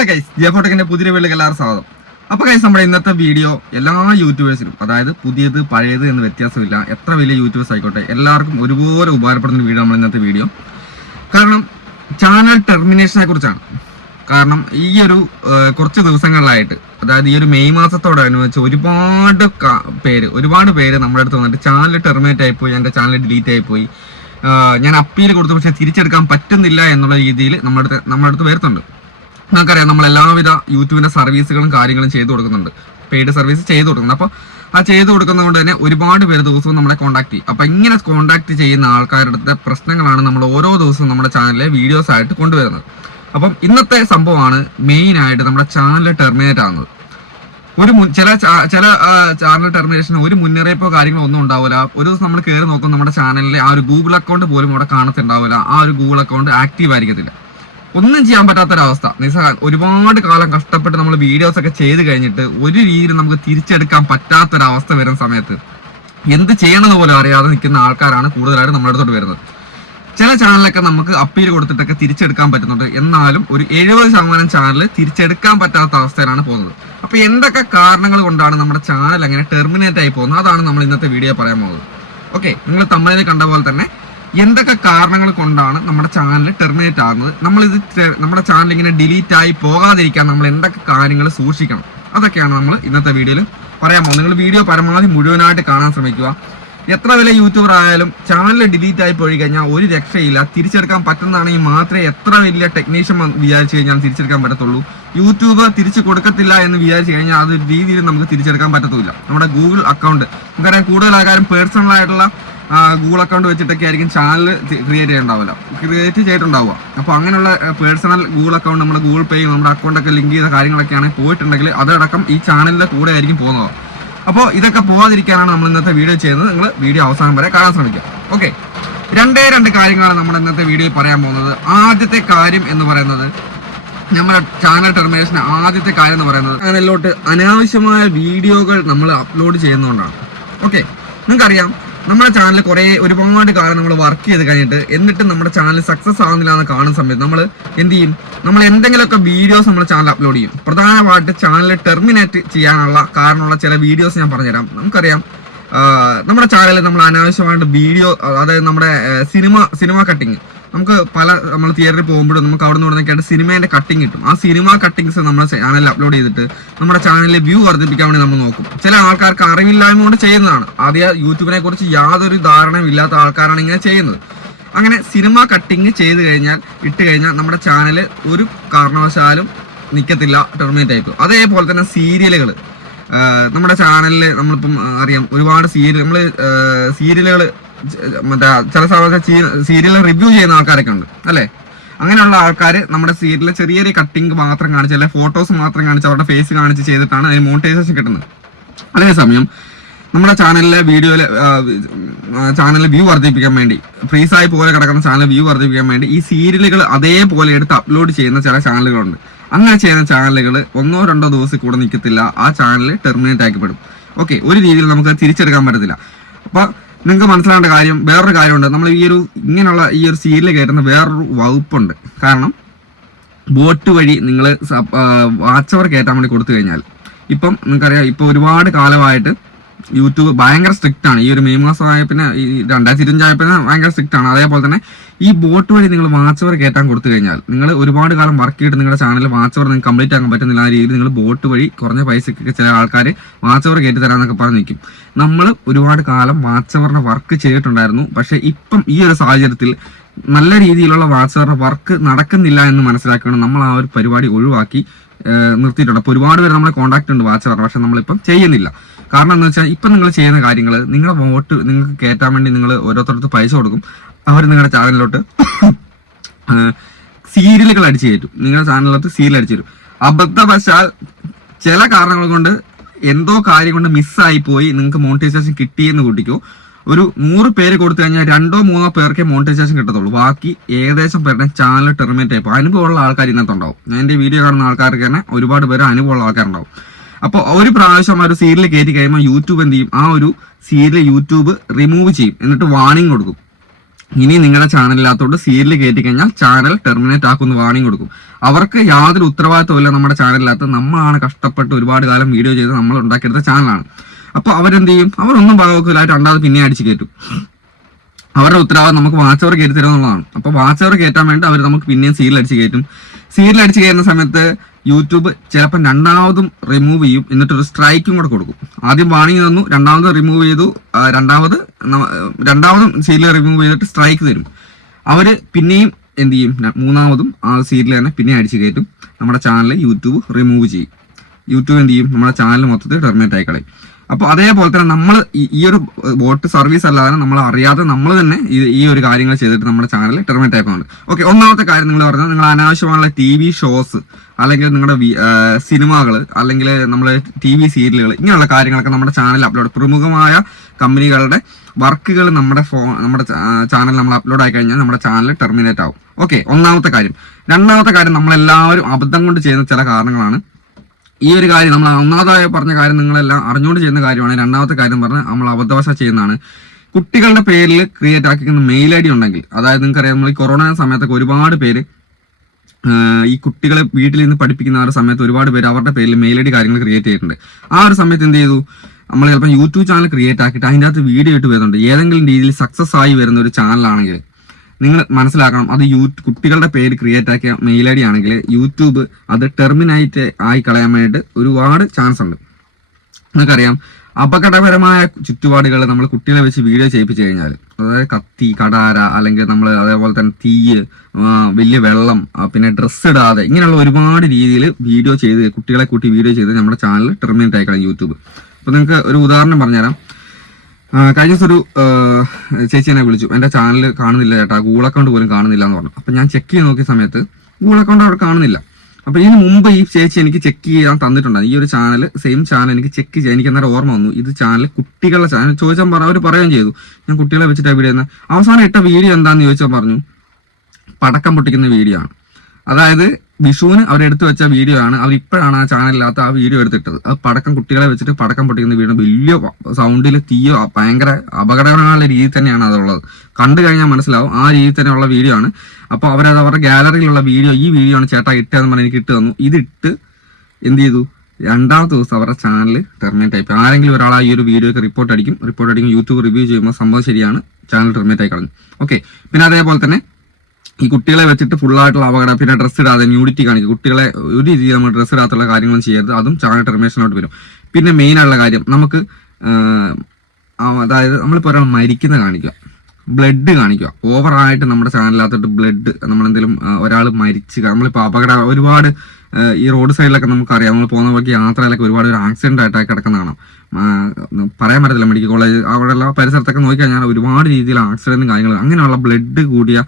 Hello guys ജിയോഫോട്ടെക്കിന്റെ പുതിയ വീട്ടിലേക്ക് എല്ലാവരും സ്വാഗതം. അപ്പൊ ഗൈസ് നമ്മുടെ ഇന്നത്തെ വീഡിയോ എല്ലാ യൂട്യൂബേഴ്സിനും അതായത് പുതിയത് പഴയത് എന്ന് വ്യത്യാസമില്ല. എത്ര വലിയ യൂട്യൂബേഴ്സ് ആയിക്കോട്ടെ എല്ലാവർക്കും ഒരുപോലെ ഉപകാരപ്പെടുന്ന വീഡിയോ നമ്മൾ ഇന്നത്തെ വീഡിയോ കാരണം ചാനൽ ടെർമിനേഷനെ കുറിച്ചാണ്. കാരണം ഈ ഒരു കുറച്ച് ദിവസങ്ങളിലായിട്ട് അതായത് ഈ ഒരു മെയ് മാസത്തോടനുബന്ധിച്ച് ഒരുപാട് പേര് ഒരുപാട് പേര് നമ്മുടെ അടുത്ത് വന്നിട്ട് ചാനൽ ടെർമിനേറ്റ് ആയിപ്പോയി എന്റെ ചാനൽ ഡിലീറ്റ് ആയിപ്പോയി. ഞാൻ അപ്പീൽ കൊടുത്തു പക്ഷെ തിരിച്ചെടുക്കാൻ പറ്റുന്നില്ല എന്നുള്ള രീതിയിൽ നമ്മുടെ നമ്മുടെ അടുത്ത് വരുന്നുണ്ട്. നമുക്കറിയാം നമ്മൾ എല്ലാവിധ യൂട്യൂബിന്റെ സർവീസുകളും കാര്യങ്ങളും ചെയ്തു കൊടുക്കുന്നുണ്ട്. പെയ്ഡ് സർവീസ് ചെയ്തു കൊടുക്കുന്നുണ്ട്. അപ്പോൾ ആ ചെയ്തു കൊടുക്കുന്നതുകൊണ്ട് തന്നെ ഒരുപാട് പേര് ദിവസവും നമ്മളെ കോൺടാക്ട് ചെയ്യും. അപ്പോൾ ഇങ്ങനെ കോൺടാക്ട് ചെയ്യുന്ന ആൾക്കാരുടെ പ്രശ്നങ്ങളാണ് നമ്മൾ ഓരോ ദിവസവും നമ്മുടെ ചാനലിലെ വീഡിയോസ് ആയിട്ട് കൊണ്ടുവരുന്നത്. അപ്പം ഇന്നത്തെ സംഭവമാണ് മെയിൻ ആയിട്ട് നമ്മുടെ ചാനൽ ടെർമിനേറ്റ് ആകുന്നത് ഒരു മുൻ- ചില ചില ചാനൽ ടെർമിനേഷൻ ഒരു മുന്നറിയിപ്പോ കാര്യങ്ങളോ ഒന്നും ഉണ്ടാവില്ല. ഒരു ദിവസം നമ്മൾ കയറി നോക്കും നമ്മുടെ ചാനലിലെ ആ ഒരു ഗൂഗിൾ അക്കൗണ്ട് പോലും അവിടെ കാണത്തുണ്ടാവില്ല. ആ ഒരു ഗൂഗിൾ അക്കൗണ്ട് ആക്റ്റീവ് ആയിരിക്കത്തില്ല. ഒന്നും ചെയ്യാൻ പറ്റാത്തൊരവസ്ഥ. നിസ്സാര ഒരുപാട് കാലം കഷ്ടപ്പെട്ട് നമ്മൾ വീഡിയോസ് ഒക്കെ ചെയ്ത് കഴിഞ്ഞിട്ട് ഒരു രീതിയിൽ നമുക്ക് തിരിച്ചെടുക്കാൻ പറ്റാത്തൊരവസ്ഥ വരുന്ന സമയത്ത് എന്ത് ചെയ്യണമെന്ന് പോലും അറിയാതെ നിൽക്കുന്ന ആൾക്കാരാണ് കൂടുതലായിട്ട് നമ്മുടെ അടുത്തോട്ട് വരുന്നത്. ചില ചാനലൊക്കെ നമുക്ക് അപ്പീൽ കൊടുത്തിട്ടൊക്കെ തിരിച്ചെടുക്കാൻ പറ്റുന്നുണ്ട്. എന്നാലും ഒരു എഴുപത് ശതമാനം ചാനൽ തിരിച്ചെടുക്കാൻ പറ്റാത്ത അവസ്ഥയിലാണ് പോകുന്നത്. അപ്പൊ എന്തൊക്കെ കാരണങ്ങൾ കൊണ്ടാണ് നമ്മുടെ ചാനൽ അങ്ങനെ ടെർമിനേറ്റ് ആയി പോകുന്നത്? അതാണ് നമ്മൾ ഇന്നത്തെ വീഡിയോ പറയാൻ പോകുന്നത്. ഓക്കെ നിങ്ങൾ തമ്മിൽ കണ്ട പോലെ തന്നെ എന്തൊക്കെ കാരണങ്ങൾ കൊണ്ടാണ് നമ്മുടെ ചാനൽ ടെർമിനേറ്റ് ആകുന്നത്? നമ്മൾ ഇത് നമ്മുടെ ചാനൽ ഇങ്ങനെ ഡിലീറ്റ് ആയി പോകാതിരിക്കാൻ നമ്മൾ എന്തൊക്കെ കാര്യങ്ങൾ സൂക്ഷിക്കണം? അതൊക്കെയാണ് നമ്മൾ ഇന്നത്തെ വീഡിയോയിൽ പറയാൻ പോകുന്നത്. നിങ്ങൾ വീഡിയോ പരമാവധി മുഴുവനായിട്ട് കാണാൻ ശ്രമിക്കുക. എത്ര വില യൂട്യൂബർ ആയാലും ചാനൽ ഡിലീറ്റ് ആയി പോയി കഴിഞ്ഞാൽ ഒരു രക്ഷയില്ല. തിരിച്ചെടുക്കാൻ പറ്റുന്നതാണെങ്കിൽ മാത്രമേ എത്ര വലിയ ടെക്നീഷ്യൻ വിചാരിച്ചു കഴിഞ്ഞാൽ തിരിച്ചെടുക്കാൻ പറ്റത്തുള്ളൂ. യൂട്യൂബ് തിരിച്ചു കൊടുക്കത്തില്ല എന്ന് വിചാരിച്ചു കഴിഞ്ഞാൽ അത് രീതിയിൽ നമുക്ക് തിരിച്ചെടുക്കാൻ പറ്റത്തില്ല നമ്മുടെ ഗൂഗിൾ അക്കൗണ്ട് നമുക്കറിയാം കൂടുതൽ ആൾക്കാരും പേഴ്സണൽ ആയിട്ടുള്ള ഗൂഗിൾ അക്കൗണ്ട് വെച്ചിട്ടൊക്കെ ആയിരിക്കും ചാനൽ ക്രിയേറ്റ് ചെയ്യണ്ടാവില്ല ക്രിയേറ്റ് ചെയ്തിട്ടുണ്ടാവുക. അപ്പോൾ അങ്ങനെയുള്ള പേഴ്സണൽ ഗൂഗിൾ അക്കൗണ്ട് നമ്മുടെ ഗൂഗിൾ പേ നമ്മുടെ അക്കൗണ്ടൊക്കെ ലിങ്ക് ചെയ്ത കാര്യങ്ങളൊക്കെയാണ് പോയിട്ടുണ്ടെങ്കിൽ അതടക്കം ഈ ചാനലിന്റെ കൂടെ ആയിരിക്കും പോകുന്നത്. അപ്പോൾ ഇതൊക്കെ പോകാതിരിക്കാനാണ് നമ്മൾ ഇന്നത്തെ വീഡിയോ ചെയ്യുന്നത്. നിങ്ങൾ വീഡിയോ അവസാനം വരെ കാണാൻ ശ്രമിക്കുക. ഓക്കെ രണ്ടേ രണ്ട് കാര്യങ്ങളാണ് നമ്മൾ ഇന്നത്തെ വീഡിയോയിൽ പറയാൻ പോകുന്നത്. ആദ്യത്തെ കാര്യം എന്ന് പറയുന്നത് നമ്മുടെ ചാനൽ ടെർമിനേഷൻ ആദ്യത്തെ കാര്യം എന്ന് പറയുന്നത് ചാനലിലോട്ട് അനാവശ്യമായ വീഡിയോകൾ നമ്മൾ അപ്ലോഡ് ചെയ്യുന്നതുകൊണ്ടാണ്. ഓക്കെ നിങ്ങൾക്കറിയാം നമ്മുടെ ചാനൽ കുറേ ഒരുപാട് കാലം നമ്മൾ വർക്ക് ചെയ്ത് കഴിഞ്ഞിട്ട് എന്നിട്ട് നമ്മുടെ ചാനൽ സക്സസ് ആവുന്നില്ല എന്ന് കാണുന്ന സമയത്ത് നമ്മൾ എന്ത് ചെയ്യും? നമ്മൾ എന്തെങ്കിലുമൊക്കെ വീഡിയോസ് നമ്മുടെ ചാനൽ അപ്ലോഡ് ചെയ്യും. പ്രധാനമായിട്ട് ചാനൽ ടെർമിനേറ്റ് ചെയ്യാനുള്ള കാരണമുള്ള ചില വീഡിയോസ് ഞാൻ പറഞ്ഞുതരാം. നമുക്കറിയാം നമ്മുടെ ചാനലിൽ നമ്മൾ അനാവശ്യമായിട്ട് വീഡിയോ അതായത് നമ്മുടെ സിനിമ സിനിമ കട്ടിങ് നമുക്ക് പല നമ്മൾ തിയേറ്ററിൽ പോകുമ്പോഴും നമുക്ക് അവിടെ നിന്ന് ഇവിടുന്നൊക്കെയായിട്ട് സിനിമേന്റെ കട്ടിങ് കിട്ടും. ആ സിനിമ കട്ടിങ്സ് നമ്മുടെ ചാനലിൽ അപ്ലോഡ് ചെയ്തിട്ട് നമ്മുടെ ചാനലിലെ വ്യൂ വർദ്ധിപ്പിക്കാൻ വേണ്ടി നമ്മൾ നോക്കും. ചില ആൾക്കാർക്ക് അറിവില്ലായ്മ കൊണ്ട് ചെയ്യുന്നതാണ്. ആദ്യം യൂട്യൂബിനെ കുറിച്ച് യാതൊരു ധാരണയും ഇല്ലാത്ത ആൾക്കാരാണ് ഇങ്ങനെ ചെയ്യുന്നത്. അങ്ങനെ സിനിമ കട്ടിങ് ചെയ്ത് കഴിഞ്ഞാൽ ഇട്ട് കഴിഞ്ഞാൽ നമ്മുടെ ചാനൽ ഒരു കാരണവശാലും നിൽക്കത്തില്ല ടെർമിനേറ്റ് ആയിപ്പോ അതേപോലെ തന്നെ സീരിയലുകൾ നമ്മുടെ ചാനലിൽ നമ്മളിപ്പം അറിയാം ഒരുപാട് സീരിയൽ നമ്മൾ സീരിയലുകൾ മറ്റേ ചില സമയത്ത് സീരിയൽ റിവ്യൂ ചെയ്യുന്ന ആൾക്കാരൊക്കെ ഉണ്ട് അല്ലേ? അങ്ങനെയുള്ള ആൾക്കാർ നമ്മുടെ സീരിയലിലെ ചെറിയ കട്ടിങ് മാത്രം കാണിച്ച് അല്ലെങ്കിൽ ഫോട്ടോസ് മാത്രം കാണിച്ച് അവരുടെ ഫേസ് കാണിച്ച് ചെയ്തിട്ടാണ് അതിന് മോണിറ്റൈസേഷൻ കിട്ടുന്നത്. അതേസമയം നമ്മുടെ ചാനലിലെ വീഡിയോയിലെ ചാനലിൽ വ്യൂ വർദ്ധിപ്പിക്കാൻ വേണ്ടി ഫ്രീസായി പോലെ കിടക്കുന്ന ചാനൽ വ്യൂ വർദ്ധിപ്പിക്കാൻ വേണ്ടി ഈ സീരിയലുകൾ അതേപോലെ എടുത്ത് അപ്ലോഡ് ചെയ്യുന്ന ചില ചാനലുകളുണ്ട് അങ്ങനെ ചെയ്യുന്ന ചാനലുകൾ ഒന്നോ രണ്ടോ ദിവസം കൂടെ നിൽക്കത്തില്ല ആ ചാനൽ ടെർമിനേറ്റ് ആക്കപ്പെടും ഓക്കെ ഒരു രീതിയിൽ നമുക്ക് തിരിച്ചെടുക്കാൻ പറ്റത്തില്ല. അപ്പൊ നിങ്ങൾക്ക് മനസ്സിലാവേണ്ട കാര്യം വേറൊരു കാര്യമുണ്ട്. നമ്മൾ ഈ ഒരു ഇങ്ങനെയുള്ള ഈ ഒരു സീരിയൽ കയറ്റുന്ന വേറൊരു വകുപ്പുണ്ട്. കാരണം ബോട്ട് വഴി നിങ്ങൾ വാച്ചവർ കയറ്റാൻ വേണ്ടി കൊടുത്തു കഴിഞ്ഞാൽ ഇപ്പം നിങ്ങൾക്കറിയാം ഇപ്പോൾ ഒരുപാട് കാലമായിട്ട് യൂട്യൂബ് ഭയങ്കര സ്ട്രിക്റ്റ് ആണ്. ഈ ഒരു മെയ് മാസം ആയ പിന്നെ ഈ രണ്ടായിരത്തി ഇരുപഞ്ചായ പിന്നെ ഭയങ്കര സ്ട്രിക്റ്റ് ആണ്. അതേപോലെ തന്നെ ഈ ബോട്ട് വഴി നിങ്ങൾ വാച്ച് അവർ കയറ്റാൻ കൊടുത്തു കഴിഞ്ഞാൽ നിങ്ങൾ ഒരുപാട് കാലം വർക്ക് ചെയ്തിട്ട് നിങ്ങളുടെ ചാനൽ വാച്ച് അവർ നിങ്ങൾക്ക് കംപ്ലീറ്റ് ആക്കാൻ പറ്റുന്നില്ല ആ രീതിയിൽ നിങ്ങൾ ബോട്ട് വഴി കുറഞ്ഞ പൈസക്കൊക്കെ ചില ആൾക്കാർ വാച്ച് അവർ കയറ്റി തരാമെന്നൊക്കെ പറഞ്ഞ് നിൽക്കും നമ്മൾ ഒരുപാട് കാലം വാച്ച് വർക്ക് ചെയ്തിട്ടുണ്ടായിരുന്നു. പക്ഷെ ഇപ്പം ഈ ഒരു സാഹചര്യത്തിൽ നല്ല രീതിയിലുള്ള വാച്ചവറുടെ വർക്ക് നടക്കുന്നില്ല എന്ന് മനസ്സിലാക്കിയാണ് നമ്മൾ ആ ഒരു പരിപാടി ഒഴിവാക്കി നിർത്തിയിട്ടുണ്ട്. അപ്പോൾ ഒരുപാട് പേര് നമ്മളെ കോൺടാക്ട് ഉണ്ട് വാച്ചവർ പക്ഷെ നമ്മളിപ്പം ചെയ്യുന്നില്ല. കാരണം എന്ന് വെച്ചാൽ ഇപ്പം നിങ്ങൾ ചെയ്യുന്ന കാര്യങ്ങൾ നിങ്ങളുടെ വോട്ട് നിങ്ങൾക്ക് കയറ്റാൻ വേണ്ടി നിങ്ങൾ ഓരോരുത്തർക്ക് പൈസ കൊടുക്കും. അവർ നിങ്ങളുടെ ചാനലിലോട്ട് സീരിയലുകൾ അടിച്ചു കയറ്റും. നിങ്ങളുടെ ചാനലിലോട്ട് സീരിയൽ അടിച്ചു തരും. അബദ്ധവശാൽ ചില കാരണങ്ങൾ കൊണ്ട് എന്തോ കാര്യം കൊണ്ട് മിസ്സായി പോയി നിങ്ങൾക്ക് മോണിറ്റൈസേഷൻ കിട്ടിയെന്ന് കൂട്ടിക്കോ. ഒരു നൂറ് പേര് കൊടുത്തു കഴിഞ്ഞാൽ രണ്ടോ മൂന്നോ പേർക്കേ മോണിറ്റൈസേഷൻ കിട്ടത്തുള്ളൂ. ബാക്കി ഏകദേശം പേരുടെ ചാനൽ ടെർമിനേറ്റ് ആയിപ്പോൾ അനുഭവമുള്ള ആൾക്കാർ ഇന്നത്തുണ്ടാവും എന്റെ വീഡിയോ കാണുന്ന ആൾക്കാർക്ക് തന്നെ ഒരുപാട് പേര് അനുഭവമുള്ള ആൾക്കാരുണ്ടാവും. അപ്പോൾ ഒരു പ്രാവശ്യം ആ ഒരു സീരിയൽ കയറ്റി കഴിയുമ്പോൾ യൂട്യൂബ് എന്ത് ചെയ്യും? ആ ഒരു സീരിയൽ യൂട്യൂബ് റിമൂവ് ചെയ്യും. എന്നിട്ട് വാണിംഗ് കൊടുക്കും. ഇനി നിങ്ങളുടെ ചാനലിനകത്തോട്ട് സീരിയൽ കയറ്റി കഴിഞ്ഞാൽ ചാനൽ ടെർമിനേറ്റ് ആക്കുമെന്ന് വാണിംഗ് കൊടുക്കും. അവർക്ക് യാതൊരു ഉത്തരവാദിത്വമില്ല നമ്മുടെ ചാനലിനകത്ത് നമ്മളാണ് കഷ്ടപ്പെട്ട് ഒരുപാട് കാലം വീഡിയോ ചെയ്ത് നമ്മൾ ഉണ്ടാക്കിയെടുത്ത ചാനലാണ് അപ്പോൾ അവരെന്ത് ചെയ്യും? അവരൊന്നും ഭാഗവക്കില്ലായിട്ട് രണ്ടാമത് പിന്നെ അടിച്ച് കയറ്റും. അവരുടെ ഉത്തരവാദിത്വം നമുക്ക് വാച്ച് അവർ കയറ്റി തരുന്നതാണ് അപ്പൊ അപ്പോൾ വാച്ച് അവർ കയറ്റാൻ വേണ്ടി അവർ നമുക്ക് പിന്നെയും സീരിയൽ അടിച്ച് കയറ്റും. സീരിയൽ അടിച്ച് കയറുന്ന സമയത്ത് യൂട്യൂബ് ചിലപ്പോൾ രണ്ടാമതും റിമൂവ് ചെയ്യും. എന്നിട്ട് ഒരു സ്ട്രൈക്കും കൂടെ കൊടുക്കും. ആദ്യം വാണിംഗ് തന്നു. രണ്ടാമത് റിമൂവ് ചെയ്തു. രണ്ടാമത് രണ്ടാമതും സീരിയൽ റിമൂവ് ചെയ്തിട്ട് സ്ട്രൈക്ക് തരും. അവർ പിന്നെയും എന്ത് ചെയ്യും? മൂന്നാമതും ആ സീരിയൽ തന്നെ പിന്നെ അടിച്ച് കയറ്റും. നമ്മുടെ ചാനൽ യൂട്യൂബ് റിമൂവ് ചെയ്യും. യൂട്യൂബ് എന്ത് ചെയ്യും? നമ്മുടെ ചാനൽ മൊത്തത്തിൽ ടെർമിനേറ്റ് ആയി കളയും. അപ്പോൾ അതേപോലെ തന്നെ നമ്മൾ ഈ ഒരു ബോട്ട് സർവീസ് അല്ലാതെ നമ്മൾ അറിയാതെ നമ്മൾ തന്നെ ഈ- ഒരു കാര്യങ്ങൾ ചെയ്തിട്ട് നമ്മുടെ ചാനൽ ടെർമിനേറ്റ് ആക്കുന്നുണ്ട് ഓക്കെ ഒന്നാമത്തെ കാര്യം നിങ്ങൾ പറഞ്ഞത് നിങ്ങൾ അനാവശ്യമായുള്ള ടി വി ഷോസ് അല്ലെങ്കിൽ നിങ്ങളുടെ സിനിമകൾ അല്ലെങ്കിൽ നമ്മൾ ടി വി സീരിയലുകൾ ഇങ്ങനെയുള്ള കാര്യങ്ങളൊക്കെ നമ്മുടെ ചാനൽ അപ്ലോഡ് പ്രമുഖമായ കമ്പനികളുടെ വർക്കുകൾ നമ്മുടെ ഫോ നമ്മുടെ ചാനൽ നമ്മൾ അപ്ലോഡ് ആയി കഴിഞ്ഞാൽ നമ്മുടെ ചാനൽ ടെർമിനേറ്റ് ആവും. ഓക്കെ ഒന്നാമത്തെ കാര്യം. രണ്ടാമത്തെ കാര്യം നമ്മളെല്ലാവരും അബദ്ധം കൊണ്ട് ചെയ്യുന്ന ചില കാരണങ്ങളാണ് ഈ ഒരു കാര്യം നമ്മൾ ഒന്നാമതായി പറഞ്ഞ കാര്യം നിങ്ങളെല്ലാം അറിഞ്ഞുകൊണ്ട് ചെയ്യുന്ന കാര്യമാണ്. രണ്ടാമത്തെ കാര്യം പറഞ്ഞാൽ നമ്മൾ അബദ്ധവശ ചെയ്യുന്നതാണ്. കുട്ടികളുടെ പേരിൽ ക്രിയേറ്റ് ആക്കിക്കുന്ന മെയിൽ ഐ ഡി ഉണ്ടെങ്കിൽ അതായത് നിങ്ങൾക്കറിയാം നമ്മൾ ഈ കൊറോണ സമയത്തൊക്കെ ഒരുപാട് പേര് ഈ കുട്ടികളെ വീട്ടിൽ നിന്ന് പഠിപ്പിക്കുന്ന ആ ഒരു സമയത്ത് ഒരുപാട് പേര് അവരുടെ പേരിൽ മെയിൽ ഐ ഡി കാര്യങ്ങൾ ക്രിയേറ്റ് ചെയ്തിട്ടുണ്ട്. ആ ഒരു സമയത്ത് എന്ത് ചെയ്തു? നമ്മൾ ചിലപ്പോൾ യൂട്യൂബ് ചാനൽ ക്രിയേറ്റ് ആക്കിയിട്ട് അതിന്റെ അകത്ത് വീഡിയോ ഇട്ട് വരുന്നുണ്ട്. ഏതെങ്കിലും രീതിയിൽ സക്സസ് ആയി വരുന്ന ഒരു ചാനലാണെങ്കിൽ നിങ്ങൾ മനസ്സിലാക്കണം അത് യൂ കുട്ടികളുടെ പേര് ക്രിയേറ്റ് ആക്കിയ മെയിൽ ഐ ഡി ആണെങ്കിൽ യൂട്യൂബ് അത് ടെർമിനേറ്റ് ആയി കളയാൻ വേണ്ടിയിട്ട് ഒരുപാട് ചാൻസ് ഉണ്ട്. നിങ്ങൾക്കറിയാം അപകടപരമായ ചുറ്റുപാടുകൾ നമ്മൾ കുട്ടികളെ വെച്ച് വീഡിയോ ചെയ്യിപ്പിച്ചു കഴിഞ്ഞാൽ അതായത് കത്തി കടാര അല്ലെങ്കിൽ നമ്മൾ അതേപോലെ തന്നെ തീയ് വലിയ വെള്ളം പിന്നെ ഡ്രസ്സ് ഇടാതെ ഇങ്ങനെയുള്ള ഒരുപാട് രീതിയിൽ വീഡിയോ ചെയ്ത് കുട്ടികളെ കൂട്ടി വീഡിയോ ചെയ്ത് നമ്മുടെ ചാനൽ ടെർമിനേറ്റ് ആയിക്കളയും യൂട്യൂബ്. അപ്പോൾ നിങ്ങൾക്ക് ഒരു ഉദാഹരണം പറഞ്ഞുതരാം. കഴിഞ്ഞ ദിവസം ഒരു ചേച്ചി എന്നെ വിളിച്ചു. എന്റെ ചാനൽ കാണുന്നില്ല ചേട്ടാ. ഗൂഗിൾ അക്കൗണ്ട് പോലും കാണുന്നില്ല എന്ന് പറഞ്ഞു. അപ്പൊ ഞാൻ ചെക്ക് ചെയ്ത് നോക്കിയ സമയത്ത് ഗൂഗിൾ അക്കൗണ്ട് അവിടെ കാണുന്നില്ല. അപ്പൊ ഇതിന് മുമ്പ് ഈ ചേച്ചി എനിക്ക് ചെക്ക് ചെയ്യാൻ തന്നിട്ടുണ്ട് ഈ ഒരു ചാനൽ സെയിം ചാനൽ എനിക്ക് ചെക്ക് ചെയ്യാൻ എനിക്ക് അന്നേരം ഓർമ്മ വന്നു. ഇത് ചാനൽ കുട്ടികളുടെ ചാനൽ ചോദിച്ചാൽ പറ അവർ പറയുകയും ചെയ്തു. ഞാൻ കുട്ടികളെ വെച്ചിട്ട് വീഡിയോ ചെയ്യുന്നത് അവസാനം ഇട്ട വീഡിയോ എന്താന്ന് ചോദിച്ചാൽ പറഞ്ഞു പടക്കം പൊട്ടിക്കുന്ന വീഡിയോ ആണ്. അതായത് വിഷുവിന് അവരെടുത്ത് വെച്ച വീഡിയോ ആണ്. അവർ ഇപ്പോഴാണ് ആ ചാനലില്ലാത്ത ആ വീഡിയോ എടുത്തിട്ടത്. അത് പടക്കം കുട്ടികളെ വെച്ചിട്ട് പടക്കം പൊട്ടിക്കുന്ന വീഡിയോ വലിയ സൗണ്ടിൽ തീയോ ഭയങ്കര അപകടകരമായ രീതിയിൽ തന്നെയാണ് അതുള്ളത്. കണ്ടു കഴിഞ്ഞാൽ മനസ്സിലാവും. ആ രീതിയിൽ തന്നെയുള്ള വീഡിയോ ആണ്. അപ്പോൾ അവരത് അവരുടെ ഗാലറിയിലുള്ള വീഡിയോ ഈ വീഡിയോ ആണ് ചേട്ടാ ഇട്ടതെന്ന് പറഞ്ഞ് എനിക്ക് ഇട്ട് തന്നു. ഇതിട്ട് എന്ത് ചെയ്തു? രണ്ടാമത്തെ ദിവസം അവരുടെ ചാനൽ ടെർമിനേറ്റ് ആയി. ആരെങ്കിലും ഒരാൾ ഈ ഒരു വീഡിയോക്ക് റിപ്പോർട്ട് അടിക്കും. റിപ്പോർട്ട് അടിക്കും. യൂട്യൂബ് റിവ്യൂ ചെയ്യുമ്പോൾ സംഭവം ശരിയാണ്. ചാനൽ ടെർമിനേറ്റ് ആയി കളഞ്ഞു. ഓക്കെ പിന്നെ അതേപോലെ തന്നെ ഈ കുട്ടികളെ വെച്ചിട്ട് ഫുള്ളായിട്ടുള്ള അപകടം. പിന്നെ ഡ്രസ്സ് ഇടാതെ ന്യൂഡിറ്റി കാണിക്കും. കുട്ടികളെ ഒരു രീതിയിൽ നമ്മൾ ഡ്രസ്സ് ഇടാത്തുള്ള കാര്യങ്ങളും ചെയ്യരുത്. അതും ചാനൽ ടെർമിനേഷനിലോട്ട് വരും. പിന്നെ മെയിൻ ആയിട്ടുള്ള കാര്യം നമുക്ക് അതായത് നമ്മളിപ്പോൾ ഒരാൾ മരിക്കുന്ന കാണിക്കുക. ബ്ലഡ് കാണിക്കുക. ഓവറായിട്ട് നമ്മുടെ ചാനലിനകത്തോട്ട് ബ്ലഡ് നമ്മളെന്തെങ്കിലും ഒരാൾ മരിച്ച് നമ്മളിപ്പോൾ അപകട ഒരുപാട് ഈ റോഡ് സൈഡിലൊക്കെ നമുക്കറിയാം. നമ്മൾ പോകുന്ന വഴിക്ക് യാത്രയിലൊക്കെ ഒരുപാട് ഒരു ആക്സിഡന്റ് ആയിട്ടൊക്കെ കിടക്കുന്ന കാണാം. പറയാൻ പറ്റത്തില്ല മെഡിക്കൽ കോളേജ്. അവിടെയുള്ള പരിസരത്തൊക്കെ നോക്കിക്കഴിഞ്ഞാൽ ഒരുപാട് രീതിയിൽ ആക്സിഡന്റും കാര്യങ്ങളും അങ്ങനെയുള്ള ബ്ലഡ് കൂടിയ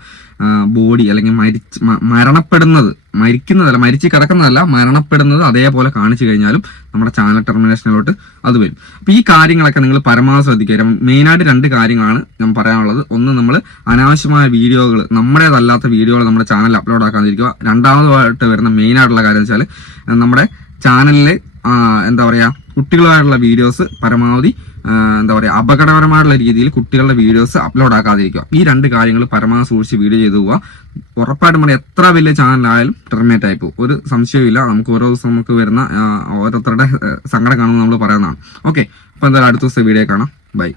ബോഡി അല്ലെങ്കിൽ മരിച്ച് മരണപ്പെടുന്നത് മരിക്കുന്നതല്ല മരിച്ച് കിടക്കുന്നതല്ല മരണപ്പെടുന്നത് അതേപോലെ കാണിച്ചു കഴിഞ്ഞാലും നമ്മുടെ ചാനൽ ടെർമിനേഷനിലോട്ട് അത് വരും. അപ്പൊ ഈ കാര്യങ്ങളൊക്കെ നിങ്ങൾ പരമാവധി ശ്രദ്ധിക്കുക. മെയിനായിട്ട് രണ്ട് കാര്യങ്ങളാണ് ഞാൻ പറയാനുള്ളത്. ഒന്ന് നമ്മൾ അനാവശ്യമായ വീഡിയോകൾ നമ്മുടേതല്ലാത്ത വീഡിയോകൾ നമ്മുടെ ചാനലിൽ അപ്ലോഡ് ആക്കാതിരിക്കുക. രണ്ടാമതായിട്ട് വരുന്ന മെയിൻ ആയിട്ടുള്ള കാര്യം വെച്ചാൽ നമ്മുടെ ചാനലിൽ എന്താ പറയാ കുട്ടികളായിട്ടുള്ള വീഡിയോസ് പരമാവധി എന്താ പറയുക അപകടപരമായിട്ടുള്ള രീതിയിൽ കുട്ടികളുടെ വീഡിയോസ് അപ്ലോഡ് ആക്കാതിരിക്കുക. ഈ രണ്ട് കാര്യങ്ങൾ പരമാവധി സൂക്ഷിച്ച് വീഡിയോ ചെയ്തു പോവുക. ഉറപ്പായിട്ടും പറയാം എത്ര വലിയ ചാനലായാലും ടെർമിനേറ്റ് ആയി പോകും. ഒരു സംശയമില്ല നമുക്ക് ഓരോ ദിവസം നമുക്ക് വരുന്ന ഓരോരുത്തരുടെ സങ്കടം കാണുമ്പോൾ നമ്മൾ പറയുന്നതാണ്. ഓക്കെ അപ്പോൾ എന്തായാലും അടുത്ത ദിവസം വീഡിയോ കാണാം. ബൈ